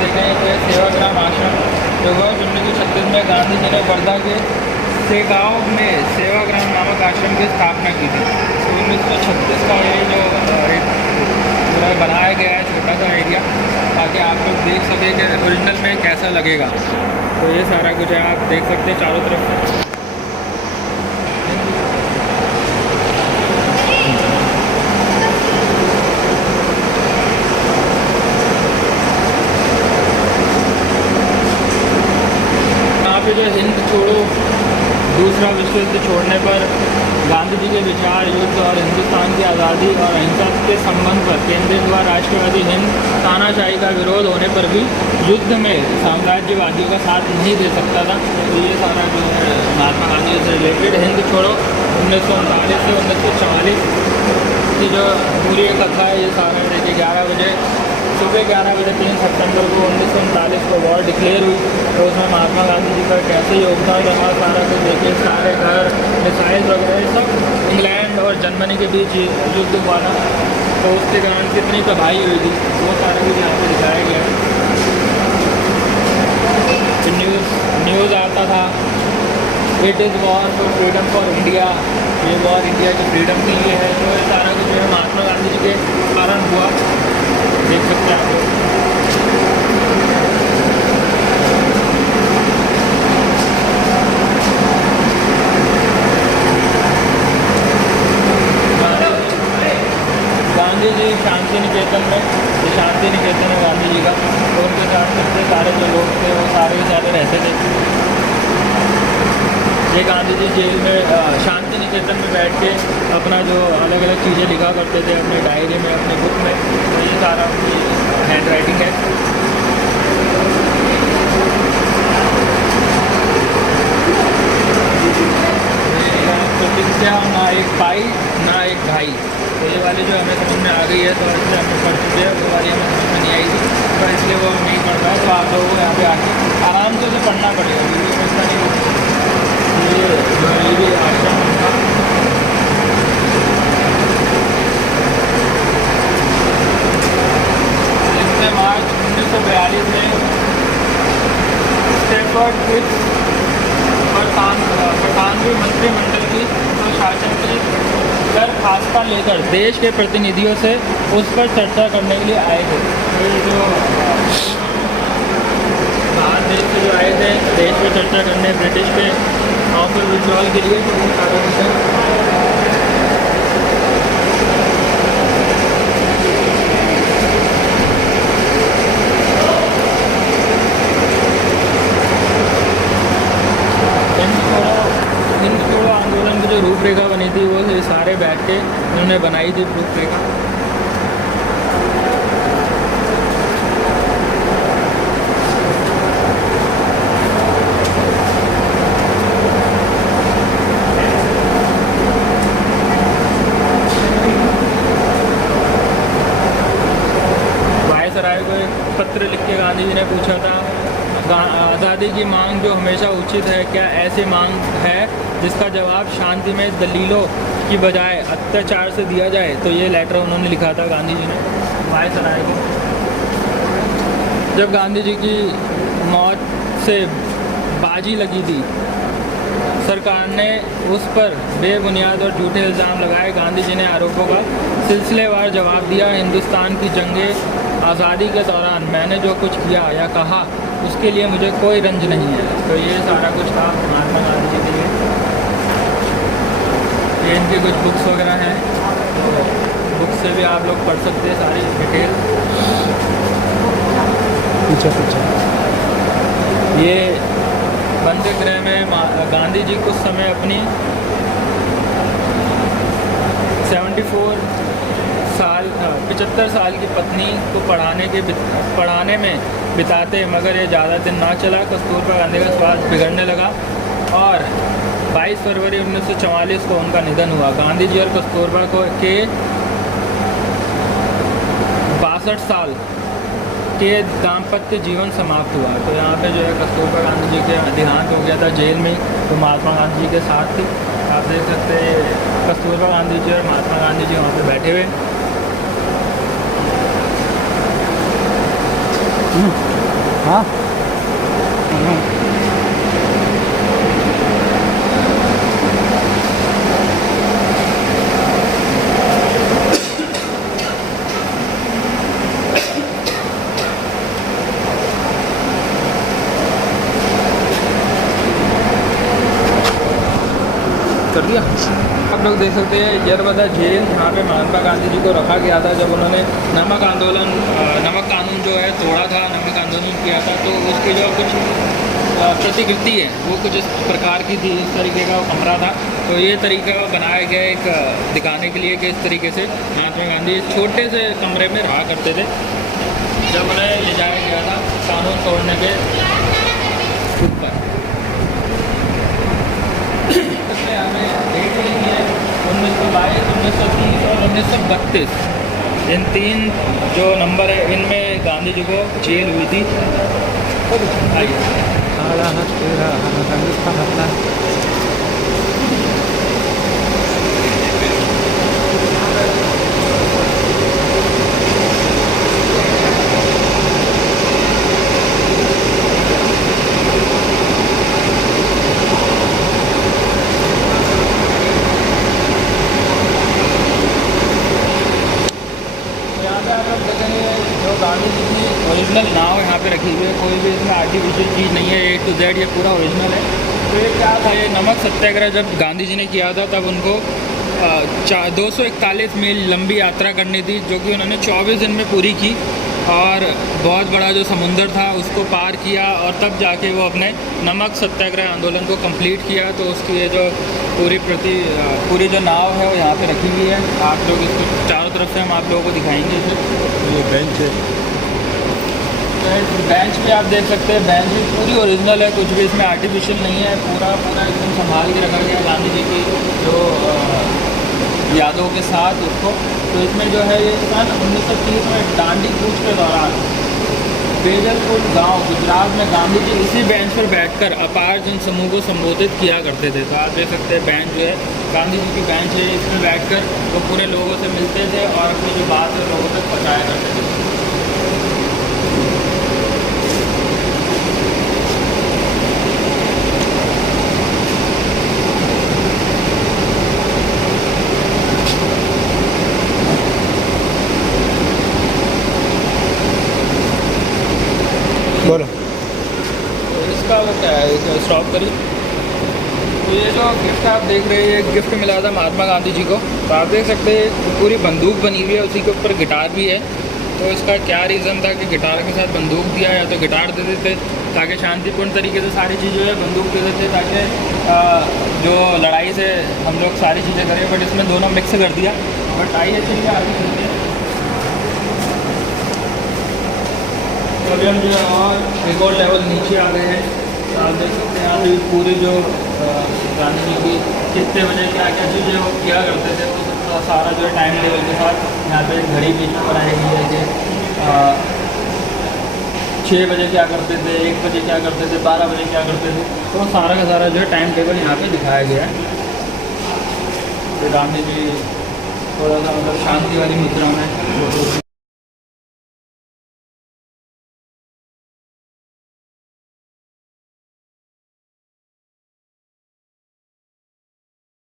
देखें तो सेवाग्राम आश्रम जो वर्ष 1936 में गांधी जी ने वर्धा के सेगांव में सेवाग्राम नामक आश्रम की स्थापना की थी। तो 1936 का ये जो एक पूरा बनाया गया है छोटा सा एरिया, ताकि आप लोग देख सकें कि ओरिजिनल में कैसा लगेगा। तो ये सारा कुछ है, आप देख सकते हैं चारों तरफ से। जो हिंद छोड़ो दूसरा विश्व युद्ध छोड़ने पर गांधी जी के विचार, युद्ध और हिंदुस्तान की आज़ादी और अहिंसा के संबंध पर केंद्रित हुआ राष्ट्रवादी हिंद तानाशाही का विरोध होने पर भी युद्ध में साम्राज्यवादियों का साथ नहीं दे सकता था। तो ये सारा जो है महात्मा गांधी से रिलेटेड हिंद छोड़ो 1939 से 1944 की जो पूरी कथा है, ये सारा देखिए 11 बजे सुबह 11 बजे 3 सितंबर को 1939 को वॉर डिक्लेयर हुई। तो उसमें महात्मा गांधी जी का कैसे योगदान रहा सारा कुछ देखिए, सारे घर मिसाइल वगैरह सब इंग्लैंड और जर्मनी के बीच युद्ध हुआ था, तो उसके कारण कितनी तबाही हुई थी वो सारा कुछ यहाँ पर दिखाया गया है। न्यूज़ आता था it is war for freedom for India, ये वॉर इंडिया की फ्रीडम के लिए है। तो ये सारा कुछ जो है महात्मा गांधी जी के कारण हुआ, देख सकते हैं आप लोग। गांधी जी शांति निकेतन में, ये शांति निकेतन है गांधी जी का, तो उनके साथ सबसे सारे जो लोग थे वो सारे के सारे रहते थे। ये गांधी जी जेल में शांति निकेतन में बैठ के अपना जो अलग अलग चीज़ें लिखा करते थे अपनी डायरी में, अपने बुक में, तो ये सारा उनकी हैंड राइटिंग है। प्रतिज्ञा ना एक भाई ना एक भाई, तो ये वाली जो हमें समझ में आ गई है, तो इसलिए हमने पढ़ चुके हैं, वो वाली हमें समझ में नहीं आई थी, तो इसलिए वो हम नहीं पढ़ रहा है। तो आप लोगों को यहाँ पे आके आराम से उसे पढ़ना पड़ेगा, वीडियो में इसका नहीं होता। ये भी आश्रम था। 19 मार्च 1942 में स्टैफर्ड ब्रिज प्रधानमंत्री मंत्रिमंडल की प्रशासन की दरखास्ता लेकर देश के प्रतिनिधियों से उस पर चर्चा करने के लिए आए थे। तो ये जो बाहर देश से जो आए थे देश पे चर्चा करने ब्रिटिश पे ऑफर विड्रॉल के लिए, तो सारा हिंद छोड़ो आंदोलन की जो रूपरेखा बनी थी वो सारे बैठ के उन्होंने बनाई थी रूपरेखा। वायसराय को एक पत्र लिख के गांधी जी ने पूछा था, आज़ादी की मांग जो हमेशा उचित है, क्या ऐसी मांग है जिसका जवाब शांति में दलीलों की बजाय अत्याचार से दिया जाए। तो ये लेटर उन्होंने लिखा था गांधी जी ने वायसराय को। जब गांधी जी की मौत से बाजी लगी थी, सरकार ने उस पर बेबुनियाद और झूठे इल्ज़ाम लगाए। गांधी जी ने आरोपों का सिलसिलेवार जवाब दिया। हिंदुस्तान की जंगे आज़ादी के दौरान मैंने जो कुछ किया या कहा उसके लिए मुझे कोई रंज नहीं है। तो ये सारा कुछ था महात्मा गांधी जी के लिए। ये इनकी कुछ बुक्स वगैरह हैं, तो बुक्स से भी आप लोग पढ़ सकते हैं सारी डिटेल। पीछे ये पंचगृह में गांधी जी कुछ समय अपनी 75 साल की पत्नी को पढ़ाने में बिताते, मगर ये ज़्यादा दिन ना चला। कस्तूरबा गांधी का स्वास्थ्य बिगड़ने लगा और 22 फरवरी 1944 को उनका निधन हुआ। गांधी जी और कस्तूरबा को के 62 साल के दाम्पत्य जीवन समाप्त हुआ। तो यहाँ पे जो है कस्तूरबा गांधी जी के देहांत हो गया था जेल में, तो महात्मा गांधी जी के साथ थी। आप देख सकते हैं कस्तूरबा गांधी जी और महात्मा गांधी जी वहाँ पे बैठे हुए। हाँ कर दिया। आप लोग देख सकते हैं यरवदा जेल, यहाँ पे महात्मा गांधी जी को रखा गया था जब उन्होंने नमक आंदोलन, नमक कानून जो है तोड़ा था, नमक आंदोलन किया था। तो उसकी जो कुछ प्रतिकृति है वो कुछ इस प्रकार की थी, इस तरीके का कमरा था। तो ये तरीका बनाया गया एक दिखाने के लिए कि इस तरीके से महात्मा गांधी इस छोटे से कमरे में रहा करते थे जब उन्हें ले जाया गया था कानून तोड़ने के ऊपर। हमें डेट लिखी है 1922, 1930 और 1932। इन 3 जो नंबर है इनमें गांधी जी को जेल हुई थी। आइए जो गांधी जी की ओरिजिनल नाव यहाँ पे रखी हुई है, कोई भी इसमें आर्टिफिशियल चीज़ नहीं है, A to Z ये पूरा ओरिजिनल है। तो ये क्या था, ये नमक सत्याग्रह जब गांधी जी ने किया था तब उनको 241 मील लंबी यात्रा करनी थी, जो कि उन्होंने 24 दिन में पूरी की। और बहुत बड़ा जो समुंदर था उसको पार किया और तब जाके वो अपने नमक सत्याग्रह आंदोलन को कंप्लीट किया। तो उसकी ये जो पूरी जो नाव है वो यहाँ पे रखी हुई है। आप लोग इसको चारों तरफ से हम आप लोगों को दिखाएंगे इसे। ये बेंच है, बेंच पे आप देख सकते हैं, बेंच भी पूरी ओरिजिनल है, कुछ भी इसमें आर्टिफिशियल नहीं है। पूरा एकदम संभाल के रखा गया गांधी जी की जो यादों के साथ उसको। तो इसमें जो है ये सन 1930 में दांडी कूच के दौरान बेजलपुर गांव गुजरात में गांधी जी इसी बेंच पर बैठकर अपार जनसमूह को संबोधित किया करते थे। तो आप देख सकते हैं बेंच जो है गांधी जी की बेंच है, इसमें बैठकर वो पूरे लोगों से मिलते थे और अपनी जो बात है लोगों तक पहुँचाया करते थे। बोलो। तो इसका वो क्या है, स्टॉप करिए। तो ये जो गिफ्ट आप देख रहे हैं, ये गिफ्ट मिला था महात्मा गांधी जी को। तो आप देख सकते हैं पूरी बंदूक बनी हुई है, उसी के ऊपर गिटार भी है। तो इसका क्या रीज़न था कि गिटार के साथ बंदूक दिया, या तो गिटार दे देते ताकि शांतिपूर्ण तरीके से सारी चीज़ें है, बंदूक दे देते ताकि जो लड़ाई से हम लोग सारी चीज़ें करें। बट इसमें दोनों मिक्स कर दिया। बट आइए चलिए आगे चलते हैं। तो अभी हम जो है और एक और लेवल नीचे आ गए हैं। तो आप देख सकते हैं यहाँ पे पूरी जो गांधी जी की कितने बजे क्या क्या चीज़ें वो किया करते थे, वो सारा जो है टाइम टेबल के साथ यहाँ पे एक घड़ी बीच में बनाई गई है कि 6 बजे क्या करते थे, 1 बजे क्या करते थे, 12 बजे क्या करते थे। तो सारा का सारा जो है टाइम टेबल यहाँ पे दिखाया गया है। तो गांधी जी थोड़ा सा मतलब शांति वाली मुद्रा में